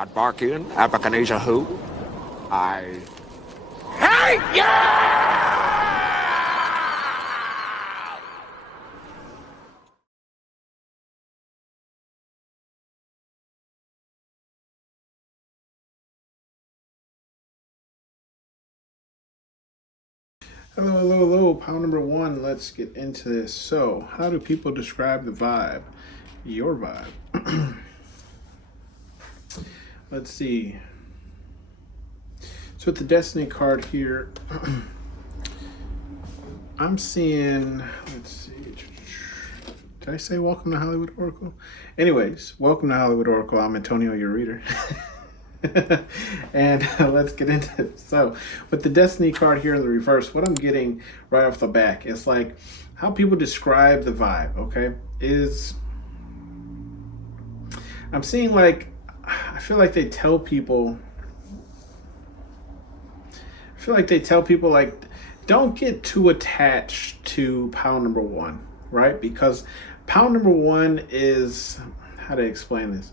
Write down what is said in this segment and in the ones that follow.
I'd bark in, Abacanesia who? I hate you! Hello, hello, hello. Pound number one. Let's get into this. So, how do people describe the vibe? Your vibe. Let's see. So, with the Destiny card here, I'm seeing. Let's see. Did I say welcome to Hollywood Oracle? Anyways, welcome to Hollywood Oracle. I'm Antonio, your reader. And let's get into it. So with the Destiny card here in the reverse, what I'm getting right off the back is like how people describe the vibe, okay, is I'm seeing like I feel like they tell people like don't get too attached to pound number one, right? Because pound number one is, how to explain this?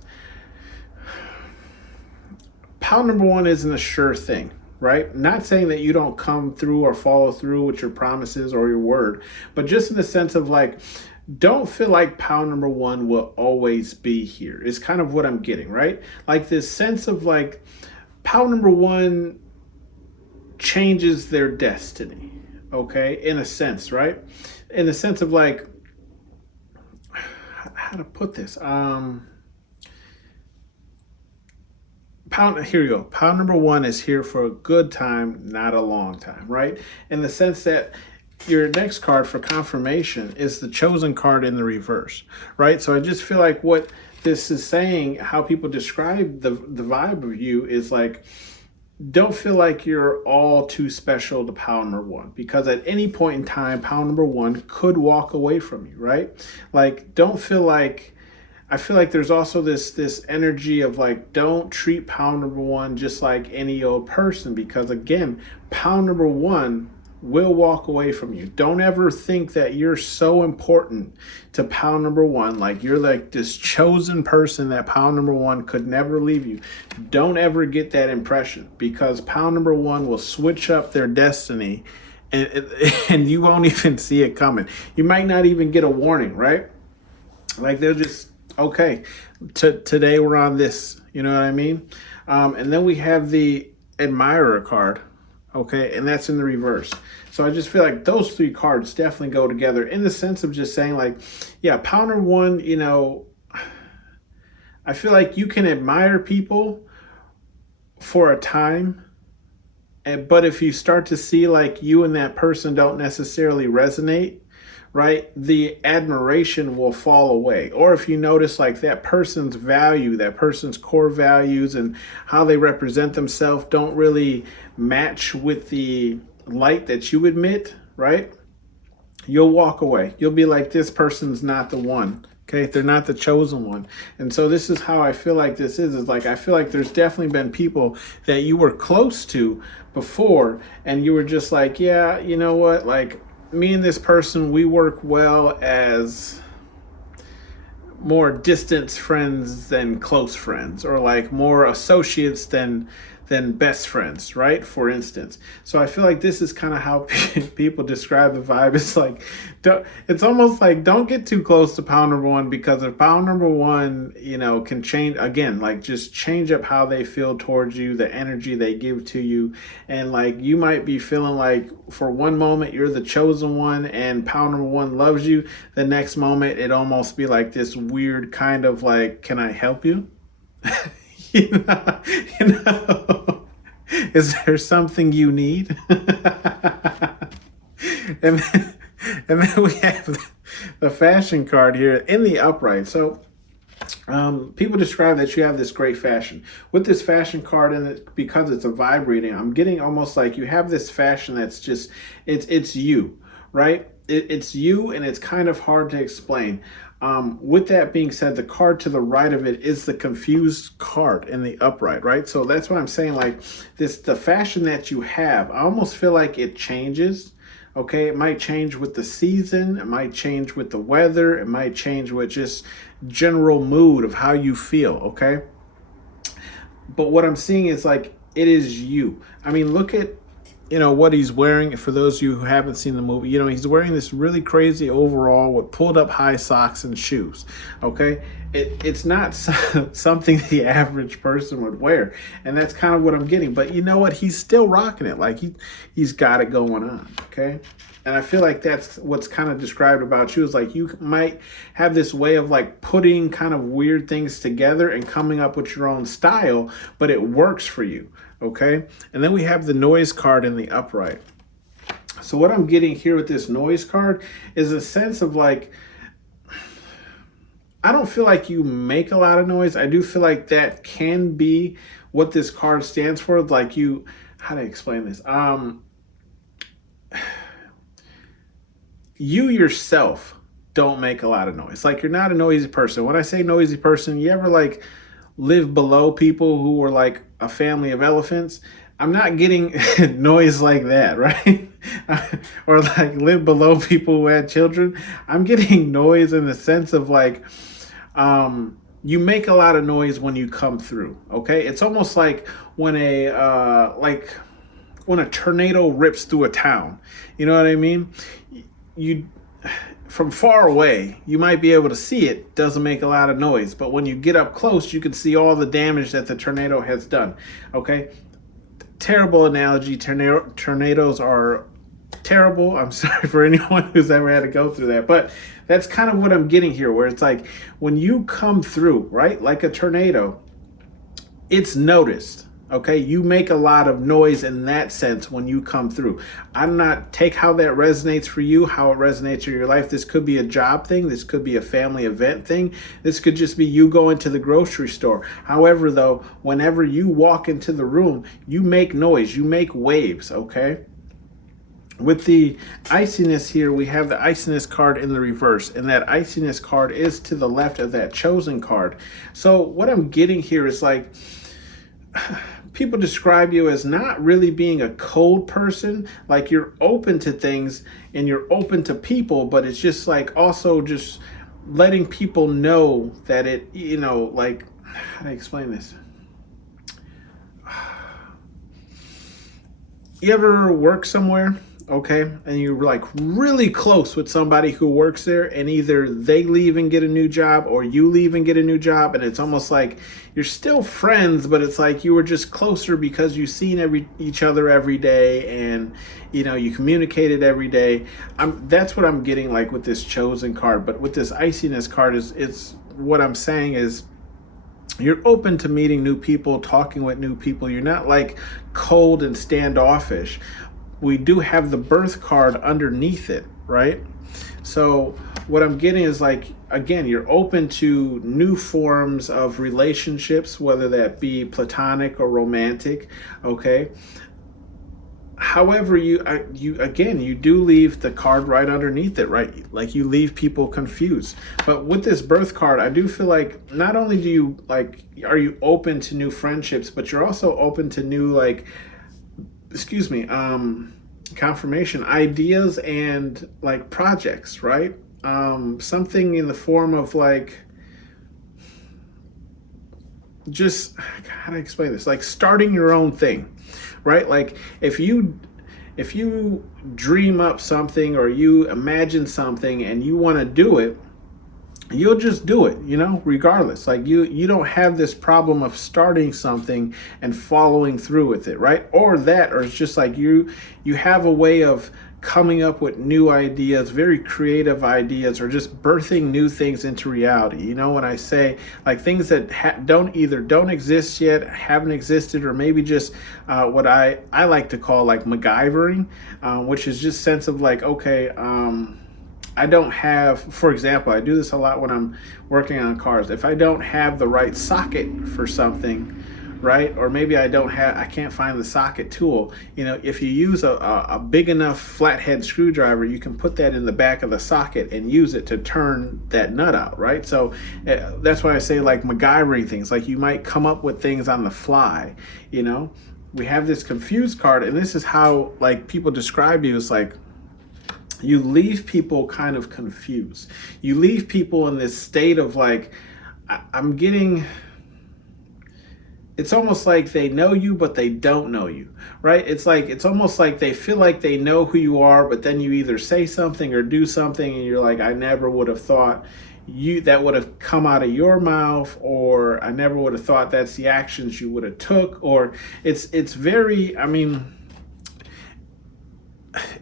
Pound number one isn't a sure thing, right? Not saying that you don't come through or follow through with your promises or your word, but just in the sense of like, don't feel like pound number one will always be here. Is kind of what I'm getting, right? Like this sense of like, pound number one changes their destiny, okay? In a sense, right? In the sense of like, how to put this? Here you go. Pound number one is here for a good time, not a long time, right? In the sense that your next card for confirmation is the chosen card in the reverse, right? So I just feel like what this is saying, how people describe the vibe of you is like, don't feel like you're all too special to pound number one, because at any point in time, pound number one could walk away from you, right? Like, don't feel like, I feel like there's also this energy of like, don't treat pound number one just like any old person, because again, pound number one will walk away from you. Don't ever think that you're so important to pound number one, like you're like this chosen person that pound number one could never leave you. Don't ever get that impression, because pound number one will switch up their destiny and you won't even see it coming. You might not even get a warning, right? Like they'll just, okay, today we're on this, you know what I mean? And then we have the admirer card, okay, and that's in the reverse. So I just feel like those three cards definitely go together in the sense of just saying like, yeah, pounder one, you know, I feel like you can admire people for a time, but if you start to see like you and that person don't necessarily resonate, right, the admiration will fall away. Or if you notice like that person's value, that person's core values and how they represent themselves don't really match with the light that you emit, right, you'll walk away. You'll be like, this person's not the one. Okay, they're not the chosen one. And so this is how I feel like this is like, I feel like there's definitely been people that you were close to before and you were just like, yeah, you know what, like me and this person, we work well as more distant friends than close friends, or like more associates than best friends, right? For instance. So I feel like this is kind of how people describe the vibe. It's like, it's almost like don't get too close to pound number one, because if pound number one, you know, can change again, like just change up how they feel towards you, the energy they give to you. And like, you might be feeling like for one moment you're the chosen one and pound number one loves you. The next moment it almost be like this weird kind of like, can I help you? you know, is there something you need? and then we have the fashion card here in the upright. So people describe that you have this great fashion. With this fashion card in it, because it's a vibe reading, I'm getting almost like you have this fashion that's just, it's you, right? It's you, and it's kind of hard to explain. With that being said, the card to the right of it is the confused card in the upright, right? So that's what I'm saying, like the fashion that you have, I almost feel like it changes. Okay, it might change with the season, it might change with the weather, it might change with just general mood of how you feel, okay? but what I'm seeing is like it is you. I mean, look at what he's wearing. For those of you who haven't seen the movie, he's wearing this really crazy overall with pulled up high socks and shoes. Okay, it's not something the average person would wear, and that's kind of what I'm getting. But you know what? He's still rocking it. Like he's got it going on. Okay. And I feel like that's what's kind of described about you, is like you might have this way of like putting kind of weird things together and coming up with your own style, but it works for you. Okay. And then we have the noise card in the upright. So what I'm getting here with this noise card is a sense of like, I don't feel like you make a lot of noise. I do feel like that can be what this card stands for. Like how to explain this? You yourself don't make a lot of noise. Like you're not a noisy person. When I say noisy person, you ever like live below people who were like a family of elephants? I'm not getting noise like that, right? Or like live below people who had children. I'm getting noise in the sense of like, you make a lot of noise when you come through. Okay. It's almost like when when a tornado rips through a town, you know what I mean? You from far away, you might be able to see it, doesn't make a lot of noise, but when you get up close, you can see all the damage that the tornado has done. Okay, terrible analogy. Tornadoes are terrible. I'm sorry for anyone who's ever had to go through that, but that's kind of what I'm getting here, where it's like when you come through, right, like a tornado, it's noticed. Okay, you make a lot of noise in that sense when you come through. I'm not take how that resonates for you, how it resonates in your life. This could be a job thing. This could be a family event thing. This could just be you going to the grocery store. However, though, whenever you walk into the room, you make noise. You make waves. Okay. With the iciness here, we have the iciness card in the reverse, and that iciness card is to the left of that chosen card. So what I'm getting here is like, people describe you as not really being a cold person. Like you're open to things and you're open to people, but it's just like also just letting people know that it, like, how do I explain this? You ever work somewhere, okay, and you're like really close with somebody who works there, and either they leave and get a new job or you leave and get a new job, and it's almost like you're still friends, but it's like you were just closer because you've seen each other every day, and you communicated every day. That's what I'm getting like with this chosen card. But with this iciness card, it's what I'm saying is you're open to meeting new people, talking with new people. You're not like cold and standoffish. We do have the birth card underneath it, right? So what I'm getting is like, again, you're open to new forms of relationships, whether that be platonic or romantic, okay? However, you do leave the card right underneath it, right? Like you leave people confused. But with this birth card, I do feel like not only are you open to new friendships, but you're also open to new confirmation ideas and like projects, right? Something in the form of like, just how to explain this, like starting your own thing, right? Like if you dream up something or you imagine something and you want to do it, you'll just do it, regardless. Like you don't have this problem of starting something and following through with it, right? Or it's just like you have a way of coming up with new ideas, very creative ideas, or just birthing new things into reality. When I say like things that don't exist yet, haven't existed, or maybe just what I like to call like MacGyvering, which is just sense of like, okay, I don't have, for example, I do this a lot when I'm working on cars. If I don't have the right socket for something, right? Or maybe I can't find the socket tool. If you use a big enough flathead screwdriver, you can put that in the back of the socket and use it to turn that nut out, right? So that's why I say like MacGyvering things, like you might come up with things on the fly, We have this confused card, and this is how like people describe you as like, you leave people kind of confused. You leave people in this state of like, I'm getting, it's almost like they know you, but they don't know you, right? It's almost like they feel like they know who you are, but then you either say something or do something, and you're like, I never would have thought that would have come out of your mouth, or I never would have thought that's the actions you would have took, or it's very, I mean,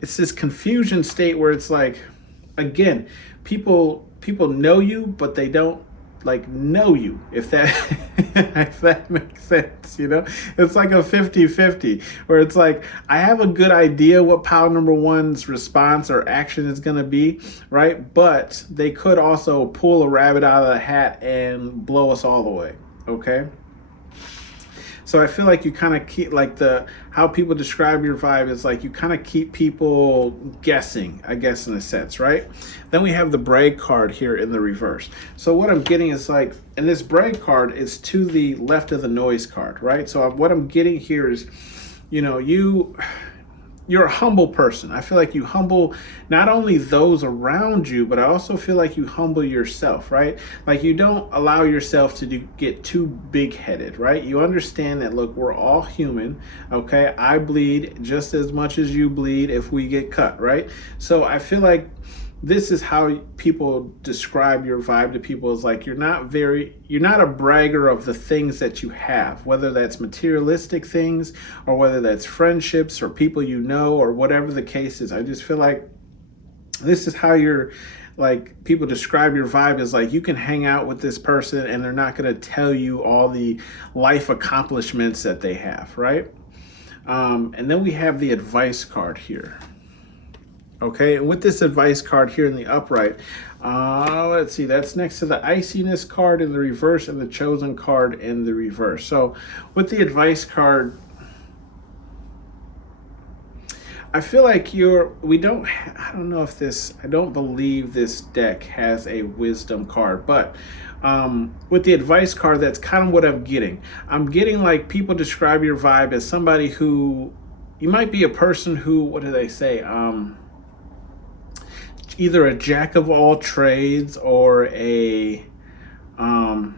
it's this confusion state where it's like, again, people know you, but they don't like know you, if that if that makes sense. It's like a 50-50, where it's like, I have a good idea what pile number one's response or action is going to be, right? But they could also pull a rabbit out of the hat and blow us all away. Okay, so I feel like you kind of keep, like, how people describe your vibe is like you kind of keep people guessing, I guess, in a sense, right? Then we have the brag card here in the reverse. So what I'm getting is like, and this brag card is to the left of the noise card, right? So what I'm getting here is, you're a humble person. I feel like you humble not only those around you, but I also feel like you humble yourself, right? Like, you don't allow yourself to get too big-headed, right? You understand that, look, we're all human, okay? I bleed just as much as you bleed if we get cut, right? So I feel like this is how people describe your vibe to people, is like, you're not a bragger of the things that you have, whether that's materialistic things or whether that's friendships or people or whatever the case is. I just feel like this is how people describe your vibe, is like, you can hang out with this person and they're not going to tell you all the life accomplishments that they have, right? And then we have the advice card here. Okay, and with this advice card here in the upright, let's see, that's next to the iciness card in the reverse and the chosen card in the reverse. So with the advice card, I feel like I don't believe this deck has a wisdom card, but with the advice card, that's kind of what I'm getting. I'm getting like, people describe your vibe as somebody who, you might be a person who, what do they say? Either a jack of all trades or how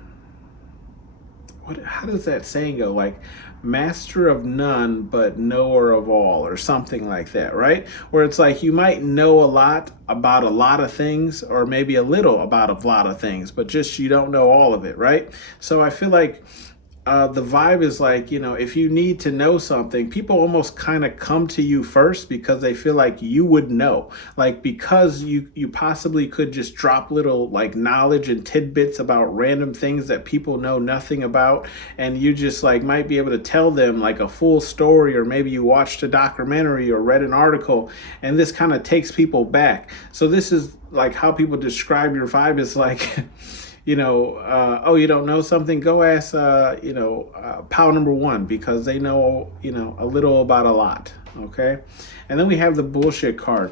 does that saying go? Like, master of none but knower of all, or something like that, right? Where it's like, you might know a lot about a lot of things, or maybe a little about a lot of things, but just you don't know all of it, right? So I feel like the vibe is like, if you need to know something, people almost kind of come to you first because they feel like you would know, like, because you possibly could just drop little like knowledge and tidbits about random things that people know nothing about, and you just like might be able to tell them like a full story, or maybe you watched a documentary or read an article, and this kind of takes people back. So this is like how people describe your vibe, is like, oh, you don't know something? Go ask, pile number one, because they know, a little about a lot. Okay. And then we have the bullshit card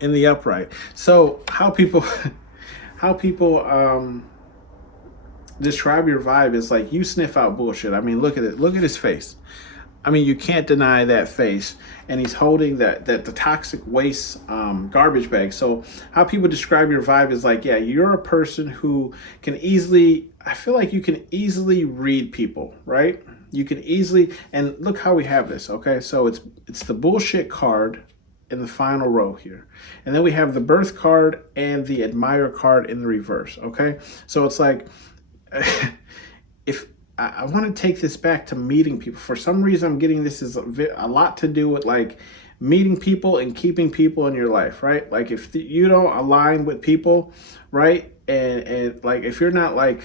in the upright. So how people describe your vibe is like, you sniff out bullshit. I mean, look at it. Look at his face. I mean, you can't deny that face. And he's holding the toxic waste garbage bag. So how people describe your vibe is like, yeah, you're a person who I feel like you can easily read people, right? You can easily, and look how we have this, okay? So it's the bullshit card in the final row here. And then we have the birth card and the admire card in the reverse, okay? So it's like, if I want to take this back to meeting people. For some reason, I'm getting this is a lot to do with like meeting people and keeping people in your life, right? Like, if you don't align with people, right? And like, if you're not like,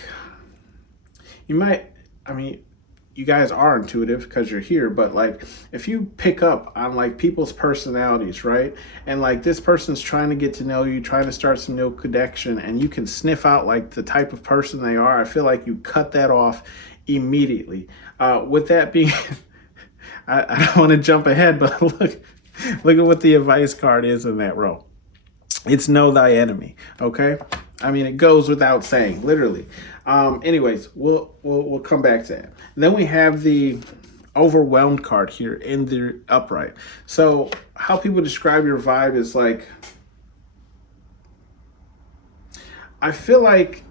you guys are intuitive because you're here, but like, if you pick up on like people's personalities, right? And like, this person's trying to get to know you, trying to start some new connection, and you can sniff out like the type of person they are, I feel like you cut that off immediately. With that being, I don't want to jump ahead, but look at what the advice card is in that row. It's know thy enemy. Okay. I mean, it goes without saying, literally. Anyways, we'll come back to that. And then we have the overwhelmed card here in the upright. So how people describe your vibe is like, I feel like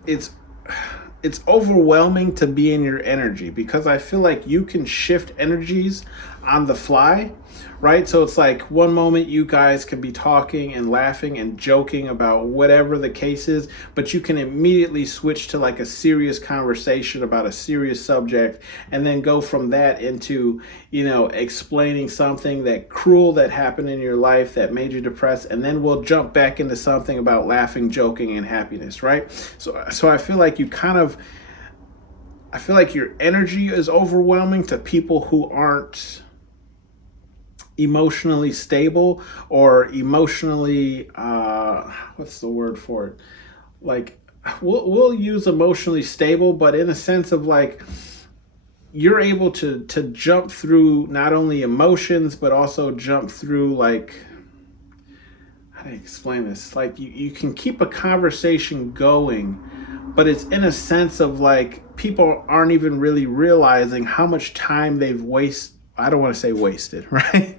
it's overwhelming to be in your energy, because I feel like you can shift energies on the fly, right? So it's like one moment you guys can be talking and laughing and joking about whatever the case is, but you can immediately switch to like a serious conversation about a serious subject, and then go from that into, explaining something that cruel that happened in your life that made you depressed, and then we'll jump back into something about laughing, joking, and happiness, right? So I feel like I feel like your energy is overwhelming to people who aren't emotionally stable, or emotionally, what's the word for it? Like, we'll use emotionally stable, but in a sense of like, you're able to jump through not only emotions, but also jump through, like, how do I explain this? Like, you can keep a conversation going, but it's in a sense of like, people aren't even really realizing how much time they've wasted. I don't want to say wasted, right?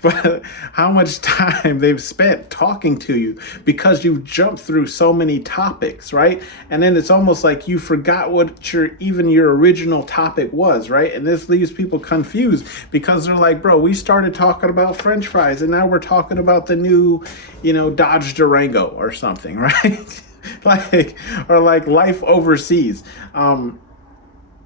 But how much time they've spent talking to you, because you've jumped through so many topics, right? And then it's almost like you forgot what your original topic was, right? And this leaves people confused, because they're like, bro, we started talking about French fries and now we're talking about the new, Dodge Durango or something, right? or like life overseas.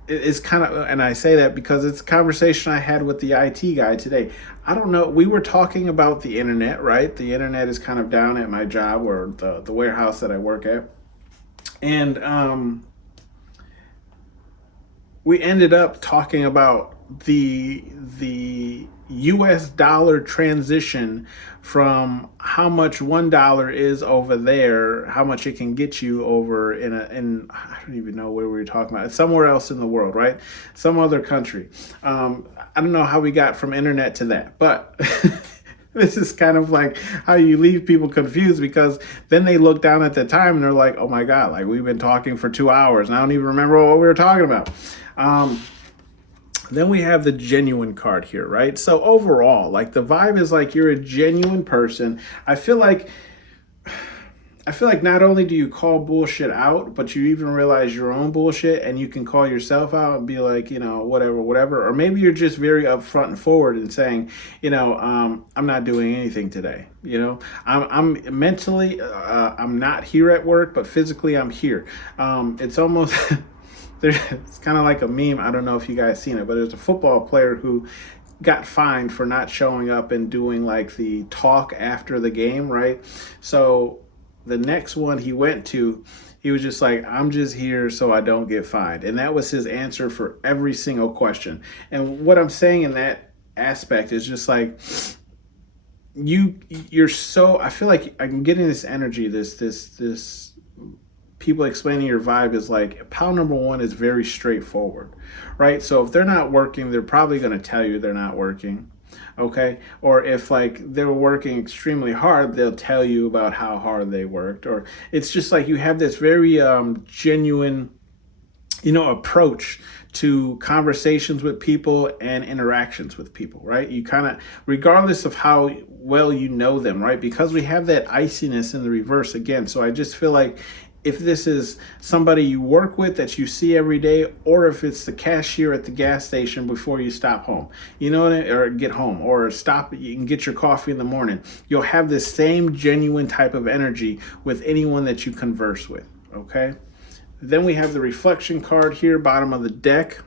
It's kind of, and I say that because it's a conversation I had with the IT guy today. I don't know. We were talking about the internet, right? The internet is kind of down at my job, or the warehouse that I work at. And we ended up talking about the US dollar transition from how much $1 is over there, how much it can get you over in I don't even know where we were talking about. It's somewhere else in the world, right? Some other country. I don't know how we got from internet to that, but this is kind of like how you leave people confused, because then they look down at the time and they're like, oh my God, like we've been talking for 2 hours and I don't even remember what we were talking about. Then we have the genuine card here, right? So overall, like, the vibe is like you're a genuine person. I feel like not only do you call bullshit out, but you even realize your own bullshit, and you can call yourself out and be like, whatever. Or maybe you're just very upfront and forward and saying, I'm not doing anything today. I'm mentally, I'm not here at work, but physically I'm here. It's almost... It's kind of like a meme. I don't know if you guys seen it, but there's a football player who got fined for not showing up and doing like the talk after the game, right? So the next one he went to, he was just like, I'm just here so I don't get fined. And that was his answer for every single question. And what I'm saying in that aspect is just like, you're so, I feel like I'm getting this energy, this people explaining your vibe is like, pile number one is very straightforward, right? So if they're not working, they're probably going to tell you they're not working, okay? Or if like they're working extremely hard, they'll tell you about how hard they worked. Or it's just like you have this very genuine, approach to conversations with people and interactions with people, right? You kind of, regardless of how well you know them, right? Because we have that iciness in the reverse again. So I just feel like if this is somebody you work with that you see every day, or if it's the cashier at the gas station before you stop home, or get home, or stop, you can get your coffee in the morning, you'll have this same genuine type of energy with anyone that you converse with, okay? Then we have the reflection card here, bottom of the deck.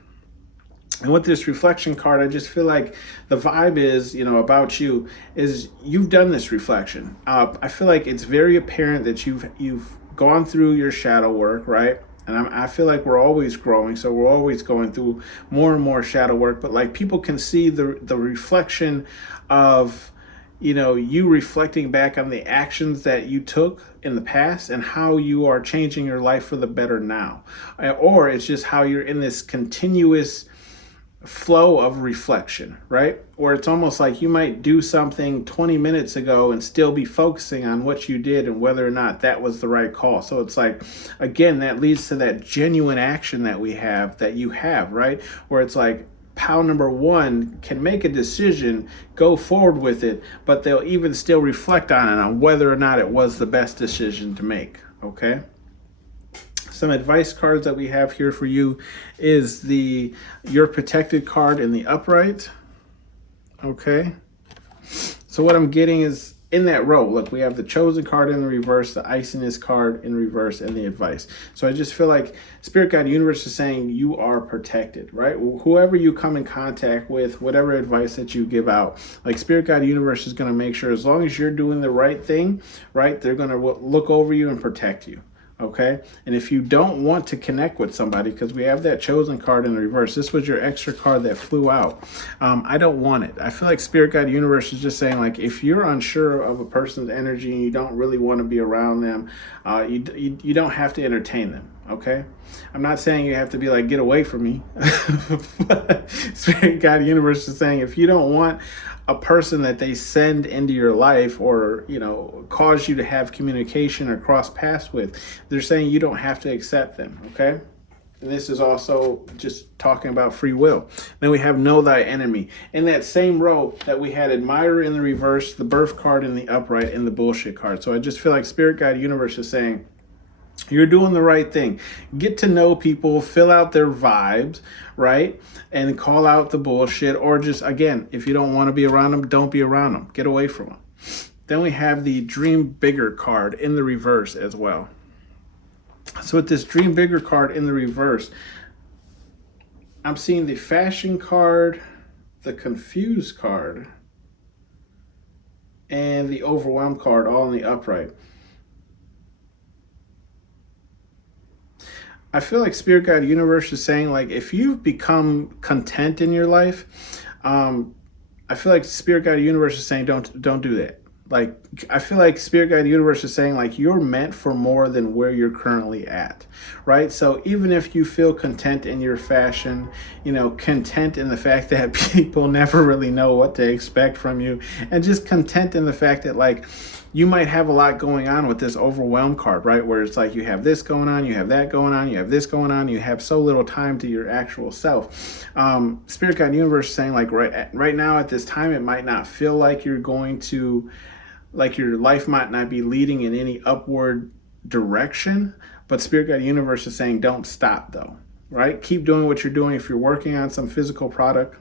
And with this reflection card, I just feel like the vibe is, about you, is you've done this reflection. I feel like it's very apparent that you've gone through your shadow work, right? And I feel like we're always growing, so we're always going through more and more shadow work. But like, people can see the reflection of, you reflecting back on the actions that you took in the past and how you are changing your life for the better now. Or it's just how you're in this continuous flow of reflection, right? Or it's almost like you might do something 20 minutes ago and still be focusing on what you did and whether or not that was the right call. So it's like, again, that leads to that genuine action that you have, right? Where it's like, pal number one can make a decision, go forward with it, but they'll even still reflect on it, on whether or not it was the best decision to make, okay? Some advice cards that we have here for you is the You're Protected card in the upright. Okay. So what I'm getting is in that row, look, we have the Chosen card in the reverse, the Iciness card in reverse, and the advice. So I just feel like Spirit Guide Universe is saying you are protected, right? Whoever you come in contact with, whatever advice that you give out, like Spirit Guide Universe is going to make sure as long as you're doing the right thing, right, they're going to look over you and protect you. Okay. And if you don't want to connect with somebody, because we have that Chosen card in the reverse, this was your extra card that flew out. I don't want it. I feel like Spirit Guide Universe is just saying, like, if you're unsure of a person's energy and you don't really want to be around them, you don't have to entertain them. Okay. I'm not saying you have to be like, get away from me. But Spirit Guide Universe is saying, if you don't want a person that they send into your life or, cause you to have communication or cross paths with, they're saying you don't have to accept them. Okay. And this is also just talking about free will. Then we have Know Thy Enemy. In that same row that we had Admirer in the reverse, the Birth card in the upright, and the Bullshit card. So I just feel like Spirit Guide Universe is saying, you're doing the right thing. Get to know people, fill out their vibes, right? And call out the bullshit. Or just, again, if you don't want to be around them, don't be around them. Get away from them. Then we have the Dream Bigger card in the reverse as well. So with this Dream Bigger card in the reverse, I'm seeing the Fashion card, the Confused card, and the Overwhelmed card all in the upright. I feel like Spirit Guide Universe is saying, like, if you've become content in your life, I feel like Spirit Guide Universe is saying, don't do that. Like, I feel like Spirit Guide Universe is saying, like, you're meant for more than where you're currently at, right? So even if you feel content in your fashion, content in the fact that people never really know what to expect from you, and just content in the fact that, like, you might have a lot going on with this Overwhelmed card, right? Where it's like you have this going on, you have that going on, you have this going on, you have so little time to your actual self. Spirit Guide Universe is saying, like, right now at this time, it might not feel like you're going to, like, your life might not be leading in any upward direction, but Spirit Guide Universe is saying, don't stop though, right? Keep doing what you're doing. If you're working on some physical product,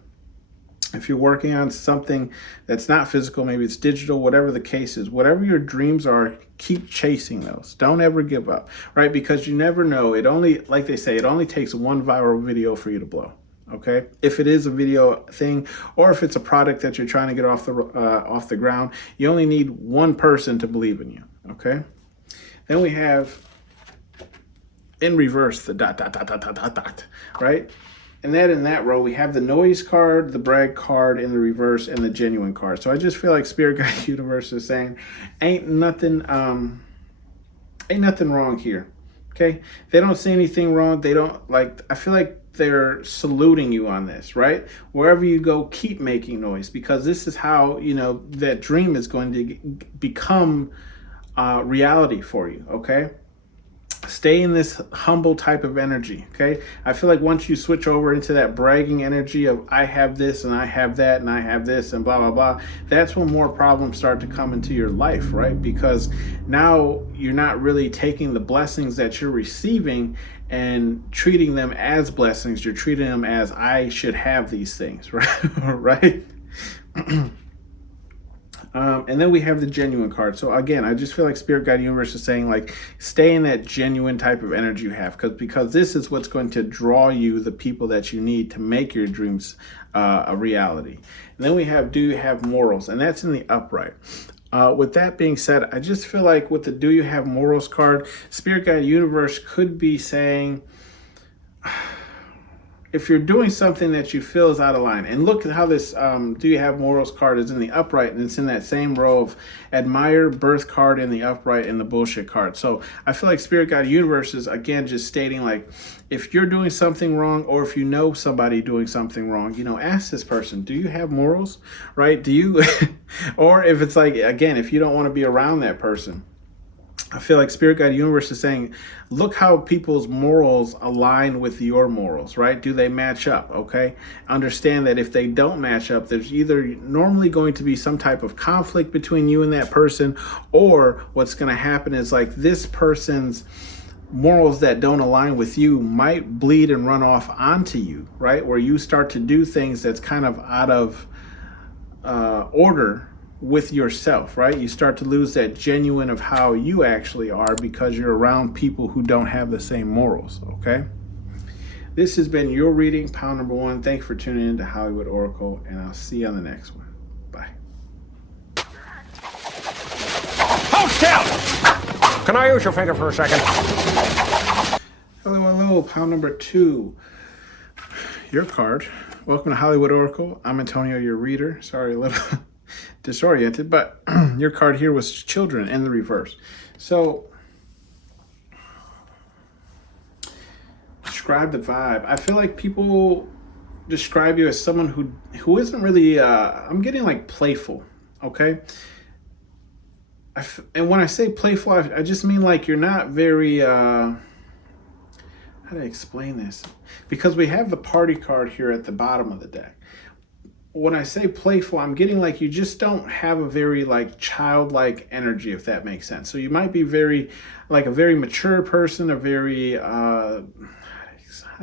if you're working on something that's not physical, maybe it's digital, whatever the case is, whatever your dreams are, keep chasing those. Don't ever give up, right? Because you never know. It only, like they say, it only takes one viral video for you to blow. Okay, if it is a video thing, or if it's a product that you're trying to get off the ground, you only need one person to believe in you. Okay, then we have in reverse the ... right? And then in that row, we have the Noise card, the Brag card in the reverse, and the Genuine card. So I just feel like Spirit Guide Universe is saying, ain't nothing wrong here. Okay, they don't see anything wrong. They don't, like, I feel like they're saluting you on this, right? Wherever you go, keep making noise, because this is how, that dream is going to become reality for you. Okay. Stay in this humble type of energy, okay? I feel like once you switch over into that bragging energy of I have this and I have that and I have this and blah, blah, blah, that's when more problems start to come into your life, right? Because now you're not really taking the blessings that you're receiving and treating them as blessings. You're treating them as I should have these things, right? Right? And then we have the Genuine card. So again, I just feel like Spirit Guide Universe is saying, like, stay in that genuine type of energy you have, because this is what's going to draw you the people that you need to make your dreams a reality. And then we have Do You Have Morals? And that's in the upright. With that being said, I just feel like with the Do You Have Morals card, Spirit Guide Universe could be saying, if you're doing something that you feel is out of line, and look at how this Do You Have Morals card is in the upright, and it's in that same row of Admire, Birth card in the upright, and the Bullshit card. So I feel like Spirit Guide Universe is, again, just stating, like, if you're doing something wrong, or if you know somebody doing something wrong, ask this person, do you have morals, right? Do you, or if it's like, again, if you don't want to be around that person, I feel like Spirit Guide Universe is saying, look how people's morals align with your morals, right? Do they match up? Okay. Understand that if they don't match up, there's either normally going to be some type of conflict between you and that person, or what's going to happen is, like, this person's morals that don't align with you might bleed and run off onto you, right? Where you start to do things that's kind of out of order with yourself, right? You start to lose that genuine of how you actually are because you're around people who don't have the same morals, okay? This has been your reading, Pound Number 1. Thanks for tuning in to Hollywood Oracle, and I'll see you on the next one. Bye. Hold still! Can I use your finger for a second? Hello, Pound Number 2. Your card. Welcome to Hollywood Oracle. I'm Antonio, your reader. Sorry, a little disoriented, but your card here was children in the reverse. So, describe the vibe. I feel like people describe you as someone who isn't really, I'm getting like playful, okay? And when I say playful, I just mean like you're not very, how do I explain this? Because we have the party card here at the bottom of the deck. When I say playful, I'm getting like you just don't have a very like childlike energy, if that makes sense. So you might be very, like a very mature person, a very, how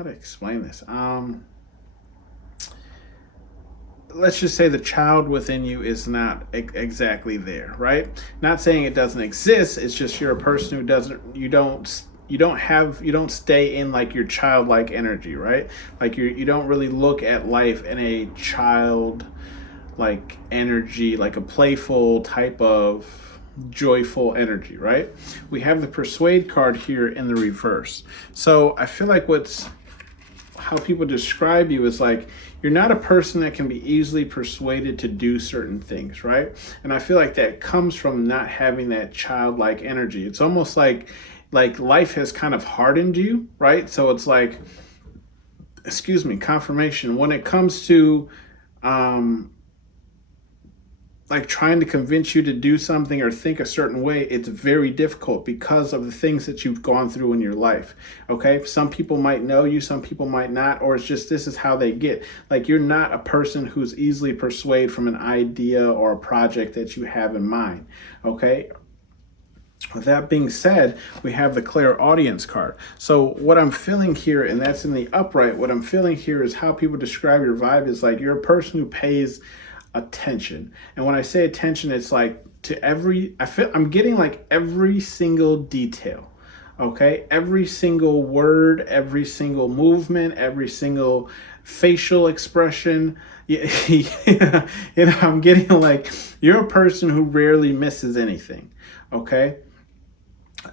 to explain this? Let's just say the child within you is not exactly there, right? Not saying it doesn't exist. It's just you're a person who you don't stay in like your childlike energy, right? Like you don't really look at life in a child like energy, like a playful type of joyful energy, right? We have the Persuade card here in the reverse. So I feel like how people describe you is like you're not a person that can be easily persuaded to do certain things, right? And I feel like that comes from not having that childlike energy. It's almost like life has kind of hardened you, right? So it's like, confirmation. When it comes to like trying to convince you to do something or think a certain way, it's very difficult because of the things that you've gone through in your life, okay? Some people might know you, some people might not, or it's just this is how they get. Like you're not a person who's easily persuaded from an idea or a project that you have in mind, okay? With that being said, we have the clairaudience card. So what I'm feeling here, and that's in the upright, what I'm feeling here is how people describe your vibe is like you're a person who pays attention. And when I say attention, it's like I'm getting like every single detail. Okay? Every single word, every single movement, every single facial expression. Yeah, I'm getting like you're a person who rarely misses anything. Okay?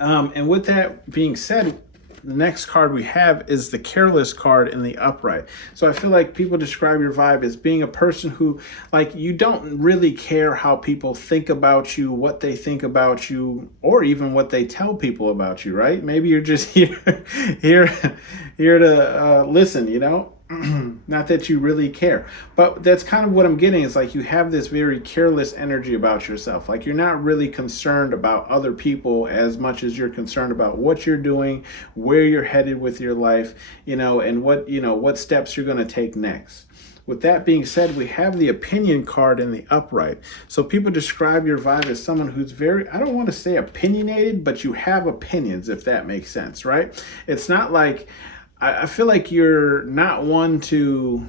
And with that being said, the next card we have is the Careless card in the upright. So I feel like people describe your vibe as being a person who, like, you don't really care how people think about you, what they think about you, or even what they tell people about you, right? Maybe you're just here to listen, you know? Not that you really care, but that's kind of what I'm getting is like you have this very careless energy about yourself. Like you're not really concerned about other people as much as you're concerned about what you're doing, where you're headed with your life, and what steps you're going to take next. With that being said, we have the opinion card in the upright. So people describe your vibe as someone who's very, I don't want to say opinionated, but you have opinions, if that makes sense, right? It's not like, I feel like you're not one to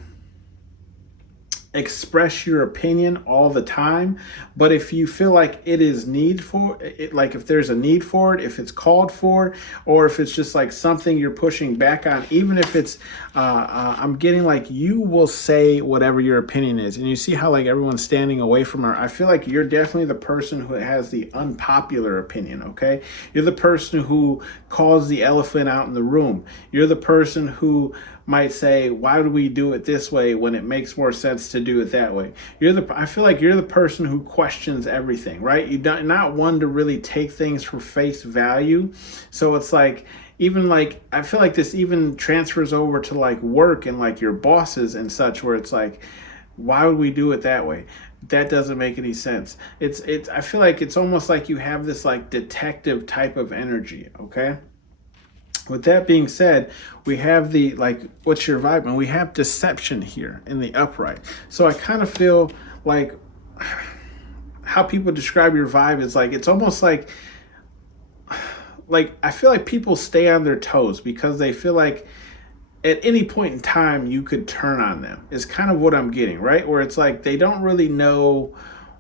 express your opinion all the time, but if you feel like it is need for it, like if there's a need for it, if it's called for, or if it's just like something you're pushing back on, even if it's I'm getting like you will say whatever your opinion is. And you see how like everyone's standing away from her. I feel like you're definitely the person who has the unpopular opinion. Okay, you're the person who calls the elephant out in the room. You're the person who might say, why do we do it this way when it makes more sense to do it that way? I feel like you're the person who questions everything, right? You're not one to really take things for face value. So it's like, even like, I feel like this even transfers over to like work and like your bosses and such, where it's like, why would we do it that way? That doesn't make any sense. I feel like it's almost like you have this like detective type of energy, okay? With that being said, we have the, like, what's your vibe? And we have deception here in the upright. So I kind of feel like how people describe your vibe is like, it's almost like like, I feel like people stay on their toes because they feel like at any point in time you could turn on them, is kind of what I'm getting, right? Where it's like they don't really know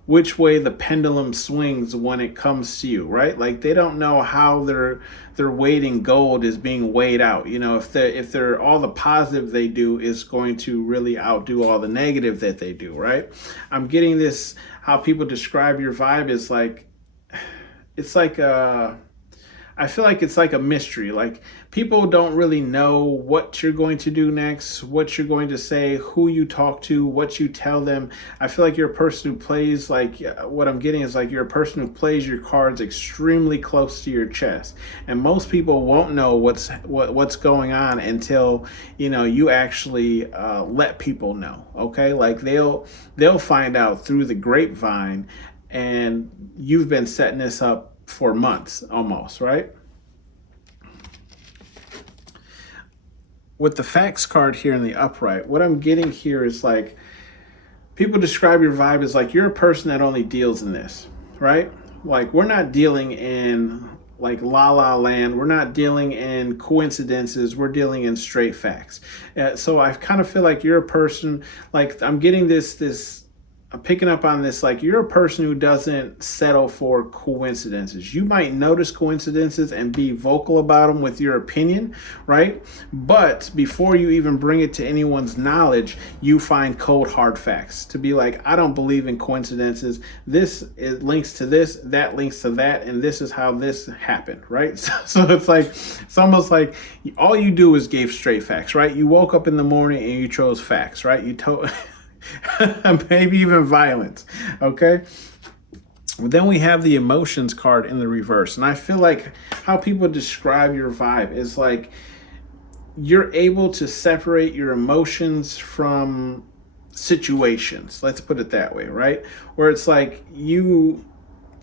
which way the pendulum swings when it comes to you, right? Like they don't know how their weight in gold is being weighed out. You know, if they're all the positive they do is going to really outdo all the negative that they do, right? I'm getting this, how people describe your vibe is like, it's like I feel like it's like a mystery. Like people don't really know what you're going to do next, what you're going to say, who you talk to, what you tell them. I feel like you're a person who plays, like what I'm getting is like you're a person who plays your cards extremely close to your chest. And most people won't know what's going on until, you know, you actually let people know. Okay? Like they'll find out through the grapevine, and you've been setting this up for months almost, right? With the facts card here in the upright, what I'm getting here is like people describe your vibe as like you're a person that only deals in this, right? Like we're not dealing in like la la land, we're not dealing in coincidences, we're dealing in straight facts. So I kind of feel like you're a person, like I'm getting this I'm picking up on this, like you're a person who doesn't settle for coincidences. You might notice coincidences and be vocal about them with your opinion, right? But before you even bring it to anyone's knowledge, you find cold hard facts to be like, I don't believe in coincidences. It links to this, that links to that, and this is how this happened, right? So it's like, it's almost like all you do is give straight facts, right? You woke up in the morning and you chose facts, right? You told maybe even violence. Okay. Then we have the emotions card in the reverse. And I feel like how people describe your vibe is like you're able to separate your emotions from situations. Let's put it that way, right? Where it's like you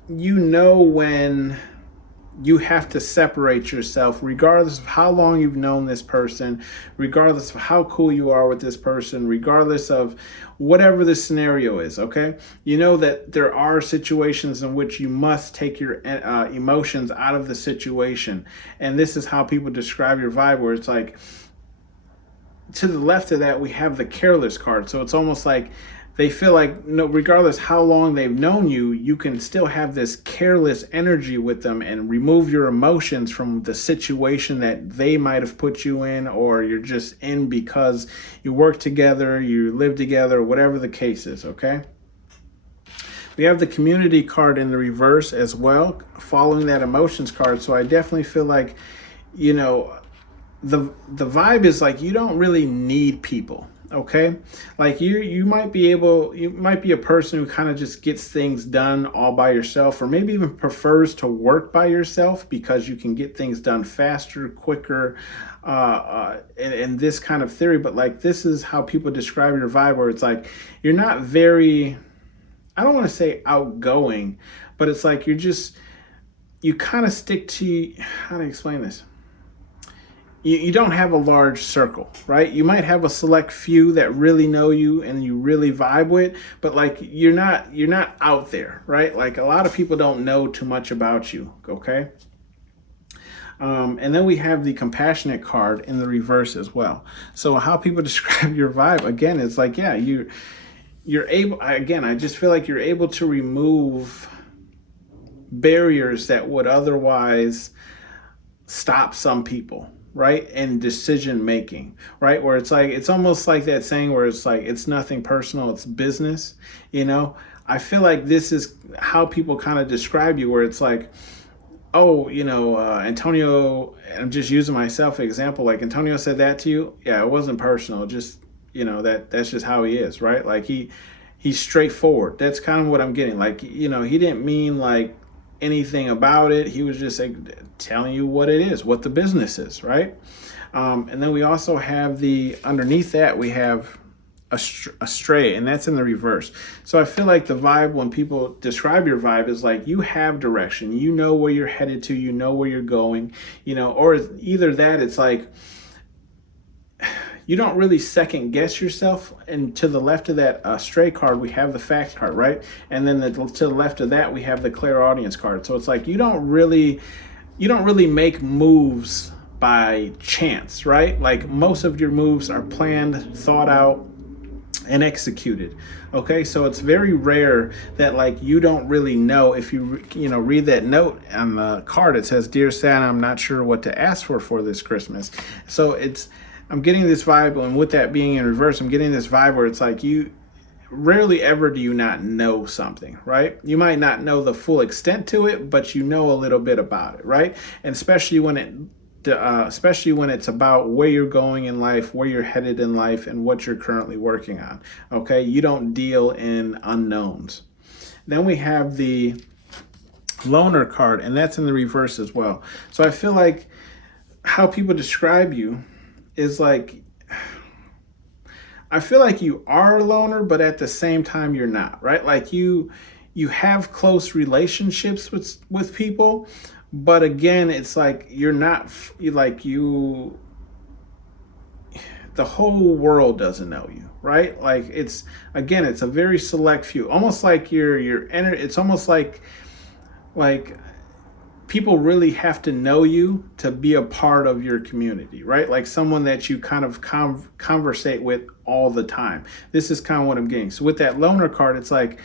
know when you have to separate yourself regardless of how long you've known this person, regardless of how cool you are with this person, regardless of whatever the scenario is, okay? You know that there are situations in which you must take your emotions out of the situation. And this is how people describe your vibe, where it's like, to the left of that, we have the careless card. So it's almost like they feel like, no, regardless how long they've known you, you can still have this careless energy with them and remove your emotions from the situation that they might have put you in, or you're just in because you work together, you live together, whatever the case is, okay? We have the community card in the reverse as well, following that emotions card. So I definitely feel like, you know, the vibe is like you don't really need people. Okay, like you might be a person who kind of just gets things done all by yourself, or maybe even prefers to work by yourself because you can get things done faster, quicker, and this kind of theory. But like this is how people describe your vibe, where it's like you're not very, I don't want to say outgoing, but it's like you kind of stick to, how to explain this? You don't have a large circle, right? You might have a select few that really know you and you really vibe with, but like you're not out there, right? Like a lot of people don't know too much about you, okay? And then we have the compassionate card in the reverse as well. So how people describe your vibe, again, it's like, yeah, you're able, again, I just feel like you're able to remove barriers that would otherwise stop some people, right? And decision making, right? Where it's like, it's almost like that saying where it's like, it's nothing personal, it's business, you know? I feel like this is how people kind of describe you, where it's like, oh, you know, Antonio, I'm just using myself as an example, like Antonio said that to you. Yeah, it wasn't personal, just, you know, that's just how he is, right? Like he's straightforward. That's kind of what I'm getting. Like, you know, he didn't mean like anything about it. He was just like telling you what it is, what the business is, right? And then we also have underneath that we have a stray, and that's in the reverse. So I feel like the vibe, when people describe your vibe, is like you have direction, you know where you're headed to, you know where you're going, you know, or either that, it's like you don't really second guess yourself. And to the left of that stray card, we have the fact card, right? And then to the left of that, we have the clairaudient card. So it's like you don't really you don't really make moves by chance, right? Like most of your moves are planned, thought out, and executed. Okay, so it's very rare that like you don't really know. If you read that note on the card, it says, "Dear Santa, I'm not sure what to ask for this Christmas." So I'm getting this vibe, and with that being in reverse, I'm getting this vibe where it's like you rarely ever do you not know something, right? You might not know the full extent to it, but you know a little bit about it, right? And especially when it's about where you're going in life, where you're headed in life, and what you're currently working on. Okay, you don't deal in unknowns. Then we have the loner card, and that's in the reverse as well. So I feel like how people describe you is like, I feel like you are a loner, but at the same time you're not, right? Like you have close relationships with people, but again, it's like you're not like you. The whole world doesn't know you, right? Like it's a very select few. Almost like it's almost like people really have to know you to be a part of your community, right? Like someone that you kind of conversate with all the time. This is kind of what I'm getting. So with that loner card, it's like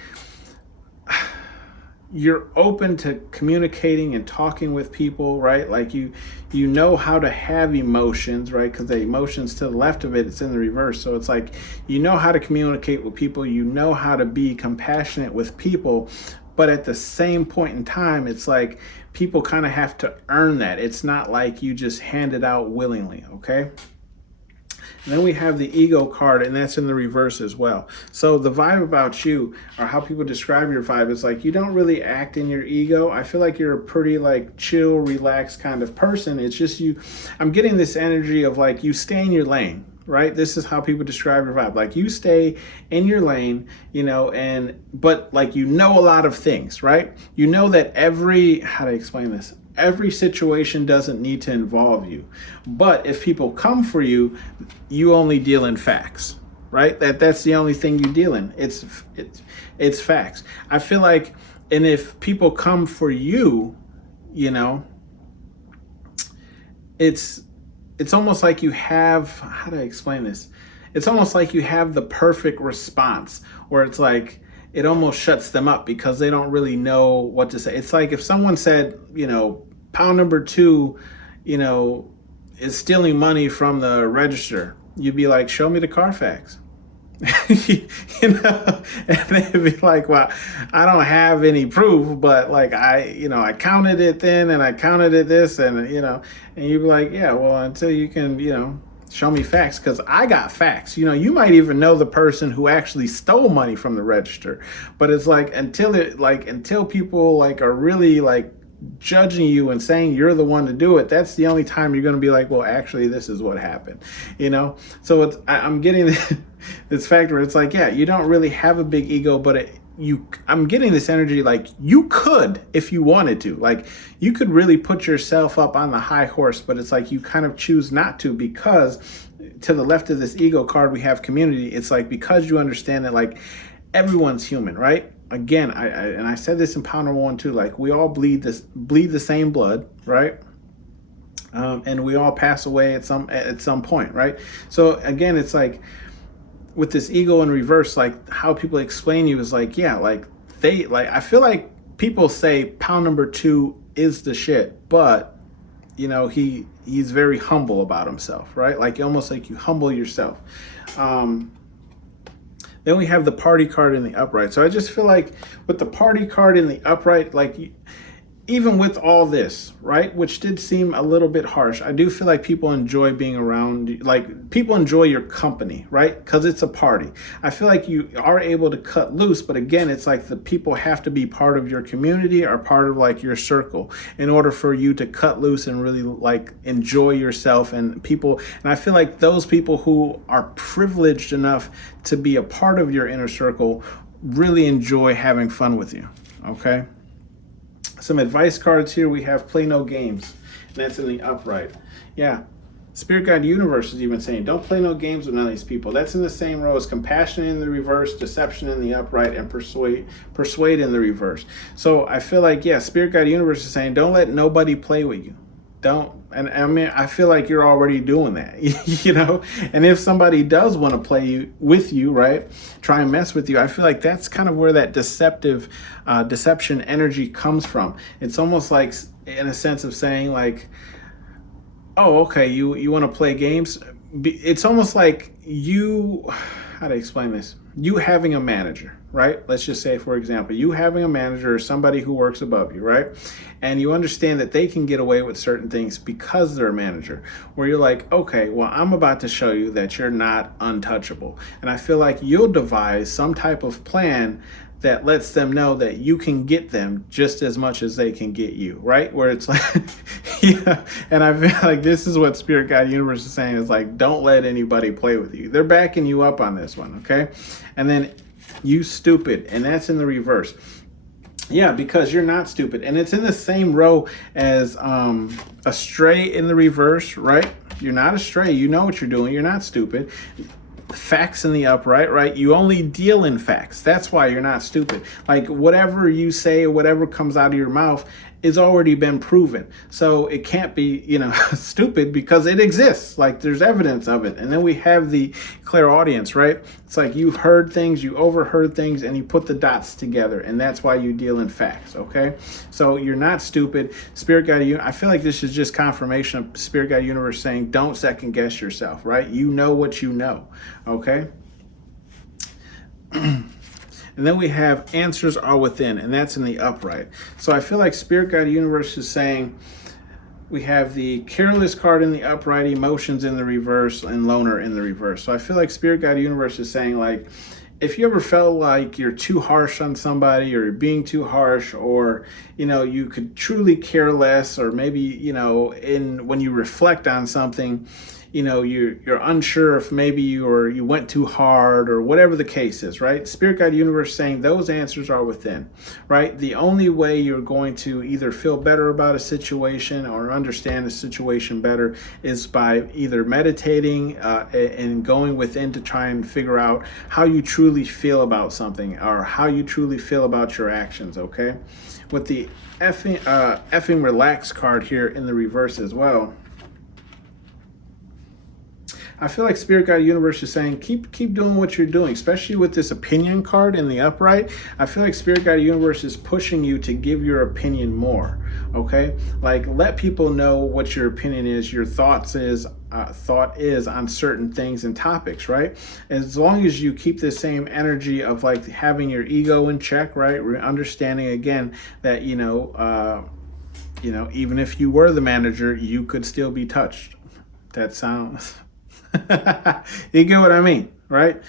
you're open to communicating and talking with people, right? Like you know how to have emotions, right? Because the emotions to the left of it's in the reverse. So it's like you know how to communicate with people, you know how to be compassionate with people, but at the same point in time, it's like people kind of have to earn that. It's not like you just hand it out willingly, okay? And then we have the ego card, and that's in the reverse as well. So the vibe about you, or how people describe your vibe, is like you don't really act in your ego. I feel like you're a pretty like chill, relaxed kind of person. It's just I'm getting this energy of like you stay in your lane, right? This is how people describe your vibe. Like you stay in your lane, but like a lot of things, right? You know that how to explain this? Every situation doesn't need to involve you. But if people come for you, you only deal in facts, right? That's the only thing you deal in. It's facts. I feel like, and if people come for you, it's almost like you have, how do I explain this? It's almost like you have the perfect response where it's like, it almost shuts them up because they don't really know what to say. It's like if someone said, pound number 2, is stealing money from the register, you'd be like, show me the Carfax. And they'd be like, well, I don't have any proof, but like I counted it then and I counted it this and and you'd be like, yeah, well, until you can, show me facts, because I got facts. You might even know the person who actually stole money from the register, but it's like until people like are really like judging you and saying you're the one to do it, that's the only time you're going to be like, well, actually this is what happened. So I'm getting this fact where it's like, yeah, you don't really have a big ego, but I'm getting this energy like you could, if you wanted to, like you could really put yourself up on the high horse, but it's like you kind of choose not to, because to the left of this ego card we have community. It's like, because you understand that like everyone's human, right? Again, I said this in pound number 1 too, like we all bleed the same blood, right? And we all pass away at some point, right? So again, it's like with this ego in reverse, like how people explain you is like, yeah, like I feel like people say pound number 2 is the shit, but he's very humble about himself, right? Like almost like you humble yourself. Then we have the party card in the upright. So I just feel like with the party card in the upright, like even with all this, right, which did seem a little bit harsh, I do feel like people enjoy being around you. Like people enjoy your company, right? Because it's a party. I feel like you are able to cut loose, but again, it's like the people have to be part of your community or part of like your circle in order for you to cut loose and really like enjoy yourself. And I feel like those people who are privileged enough to be a part of your inner circle really enjoy having fun with you, okay? Some advice cards here. We have play no games, and that's in the upright. Yeah, Spirit Guide Universe is even saying, don't play no games with none of these people. That's in the same row as compassion in the reverse, deception in the upright, and persuade in the reverse. So I feel like, yeah, Spirit Guide Universe is saying, don't let nobody play with you. Don't. And I mean, I feel like you're already doing that, you know? And if somebody does want to play with you, right, try and mess with you, I feel like that's kind of where that deception energy comes from. It's almost like, in a sense of saying like, oh, okay, you want to play games? It's almost like you, how to explain this? You having a manager, right? Let's just say, for example, you having a manager or somebody who works above you, right? And you understand that they can get away with certain things because they're a manager, where you're like, okay, well, I'm about to show you that you're not untouchable. And I feel like you'll devise some type of plan that lets them know that you can get them just as much as they can get you, right? Where it's like, yeah. And I feel like this is what Spirit Guide Universe is saying, is like, don't let anybody play with you. They're backing you up on this one, okay? And then you stupid, and that's in the reverse. Yeah, because you're not stupid. And it's in the same row as astray in the reverse, right? You're not astray. You know what you're doing. You're not stupid. Facts in the upright, right? You only deal in facts. That's why you're not stupid. Like whatever you say or whatever comes out of your mouth is already been proven. So it can't be, stupid because it exists. Like there's evidence of it. And then we have the clairaudience, right? It's like you heard things, you overheard things, and you put the dots together. And that's why you deal in facts, okay? So you're not stupid. Spirit Guide, I feel like this is just confirmation of Spirit Guide Universe saying, don't second guess yourself, right? You know what you know, okay? And then we have answers are within, and that's in the upright. So I feel like Spirit Guide Universe is saying we have the careless card in the upright, emotions in the reverse, and loner in the reverse. So I feel like Spirit Guide Universe is saying, like, if you ever felt like you're too harsh on somebody or you're being too harsh, or, you could truly care less, or maybe, when you reflect on something, you're unsure if maybe you went too hard or whatever the case is, right? Spirit Guide Universe saying those answers are within, right? The only way you're going to either feel better about a situation or understand the situation better is by either meditating and going within to try and figure out how you truly feel about something or how you truly feel about your actions, okay? With the effing relax card here in the reverse as well, I feel like Spirit Guide Universe is saying, keep doing what you're doing, especially with this opinion card in the upright. I feel like Spirit Guide Universe is pushing you to give your opinion more, okay? Like, let people know what your opinion is, your thought is on certain things and topics, right? As long as you keep the same energy of like having your ego in check, right? Understanding again that, even if you were the manager, you could still be touched. That sounds... You get what I mean, right?